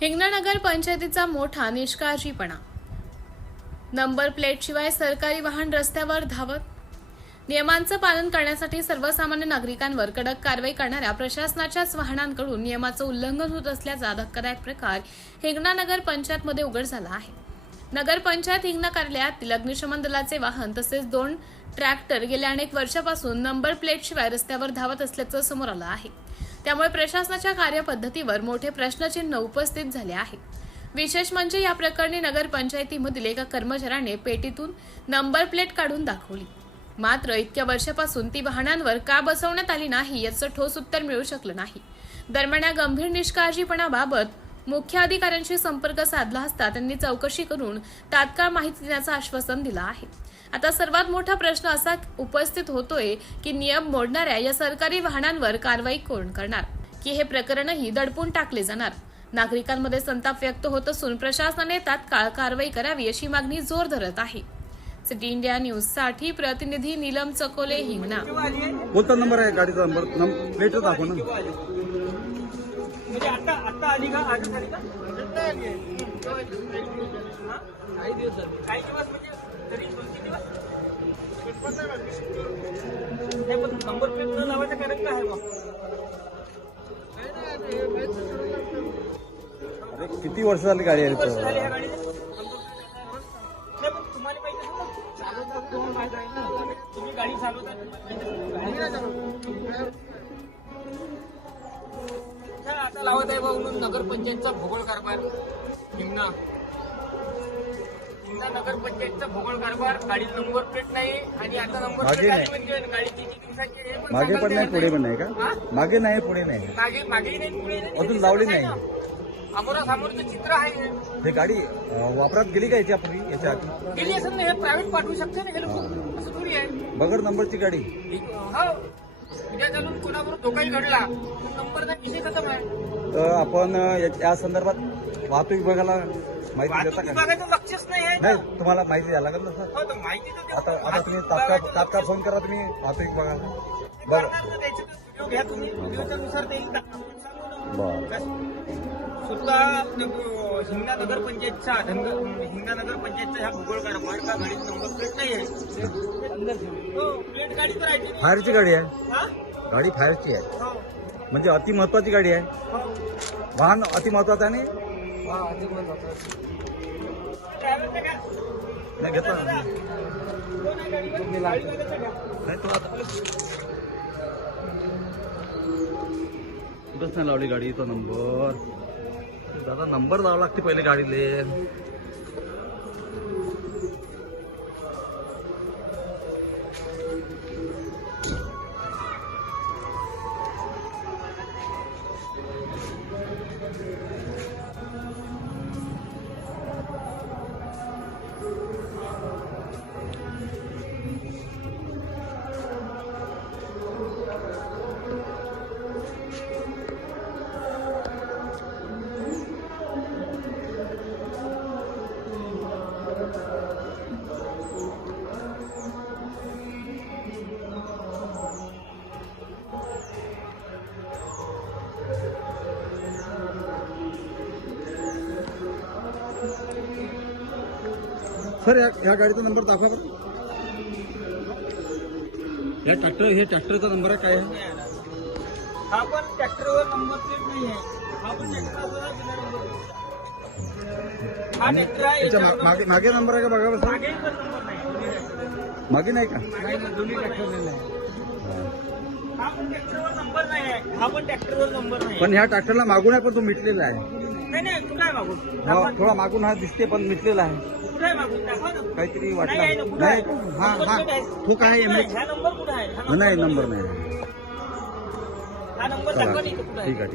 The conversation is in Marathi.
हिंगणनगर पंचायतीचा मोठा निष्काळजीपणा। नंबर प्लेट शिवाय सरकारी वाहन रस्त्यावर धावत। नियमांचं पालन करण्यासाठी सर्वसामान्य नागरिकांवर कडक कारवाई करणाऱ्या प्रशासनाच्याच वाहनांकडून नियमाचं उल्लंघन होत असल्याचा धक्कादायक प्रकार हिंगणनगर पंचायतमध्ये उघड झाला आहे। नगर पंचायत हिंगणा कार्यालयातील अग्निशमन दलाचे वाहन तसेच 2 ट्रॅक्टर गेल्या अनेक वर्षापासून नंबर प्लेट शिवाय रस्त्यावर धावत असल्याचं समोर आलं आहे। त्यामुळे प्रशासनाच्या कार्यपद्धतीवर मोठे प्रश्नचिन्ह उपस्थित झाले आहे। विशेष म्हणजे या प्रकरणी नगर पंचायतीमधील एका कर्मचाऱ्याने पेटीतून नंबर प्लेट काढून दाखवली, मात्र इतक्या वर्षापासून ती वाहनांवर का बसवण्यात आली नाही याचं ठोस उत्तर मिळू शकलं नाही। दरम्यान या गंभीर निष्काळजीपणाबाबत मुख्य अधिकाऱ्यांशी संपर्क साधला असता त्यांनी चौकशी करून तात्काळ माहिती देण्याचं आश्वासन दिलं आहे। आता सर्वात मोठा प्रश्न असा उपस्थित होतोय की नियम मोडणाऱ्या या सरकारी वाहनांवर कारवाई कोण करणार, की हे प्रकरणही दडपून टाकले जाणार। नागरिकांमध्ये संताप व्यक्त होत असून प्रशासनाने तात्काळ कारवाई करावी अशी मागणी जोर धरत आहे। सिटी इंडिया न्यूज साठी प्रतिनिधी नीलम चकोले, हिंगणा। कोणता नंबर आहे गाडीचा? नंबर प्लेट दाखव ना। म्हणजे आता आली का? आज आली का? काही दिवस म्हणजे तरी 2-3 दिवस नाही, पण नंबर प्लेट न लावायचं कारण काय आहे मग? अरे किती वर्ष झाली गाडी आहे? वर्ष झाली ह्या गाडीला नाही, पण तुम्हाला माहिती आहे ना, तुम्ही गाडी चालवता आता लावत आहे म्हणून नगर पंचायतचा भूगोल कारभार हिंगणा नगर पंचायतचा भूगोल कारभार। गाडी नंबर प्लेट नाही आणि आता नंबर प्लेट आली म्हणजे गाडीची दिवसाची हे पण मागे पण नाही पुढे पण नाही का? मागे नाही पुढे नाही, मागे नाही पुढे नाही, अजून लावली नाही। समोरासमोरचं चित्र आहे। हे गाडी वापरात गेली का याच्या पूर्वी? याच्या आधी गेली असेल ना, हे प्रायव्हेट पाठवू शकते ना, हे लोक असं थोडी आहे। बगर नंबरची गाडी हो, उद्या चालून कोणाबरोबर धोकाही घडला नंबर नाही, विषय खतम आहे। तर आपण या संदर्भात वाहतूक विभागाला माहिती देता का? विभागाचं लक्षच नाही आहे नाही, तुम्हाला माहिती द्यायला लागेल ना सर। हो, तर माहिती तर आता तुम्ही तात्काळ फोन करा तुम्ही वाहतूक विभागाला। व्हिडिओ घ्या तुम्ही, व्हिडिओच्या नुसार देईल का? सुद्धा हिंगणा नगर पंचायतचा ह्या भूगोल कारभार का गाडीत नंबर प्लेट नाही आहे। हो, प्लेट गाडी तर आहे। फायरची गाडी आहे, गाडी फायरची आहे, म्हणजे अति महत्वाची गाडी आहे। वाहन अति महत्वाचं आहे ना? नाही घेतला नाही तो आता कुठंच नाही लावली गाडी। तो नंबर दादा नंबर लावा लागते पहिले गाडीले। सर या गाडीचा नंबर दाखवा बरं। या ट्रॅक्टरचा नंबर आहे काय आहे? हा पण ट्रॅक्टरवर नंबर प्लेट नाही आहे। हा पण ट्रॅक्टरवर बिना नंबर हा ट्रॅक्टर आहे। याच्या मागे नंबर आहे का बघा बरं? मागे पण नंबर नाही, मागे नाही का? दोन्ही ट्रॅक्टरवर नाही। हा पण ट्रॅक्टरवर नंबर नाही आहे, हा पण ट्रॅक्टरवर नंबर नाही। पण ह्या ट्रॅक्टरला मागून आहे, पण तो मिटलेला आहे। नाही कुठं आहे मागून? थोडा मागून हा दिसते पण मिटलेला आहे। कुठं आहे मागून? दाखवा ना। काहीतरी नाही वाटलं आहे ना, कुठं आहे? नाही। हा तो काय ह्या नंबर कुठं आहे? नाही नंबर नाही। हा नंबर दाखवा नाही, कुठं आहे? ठीक आहे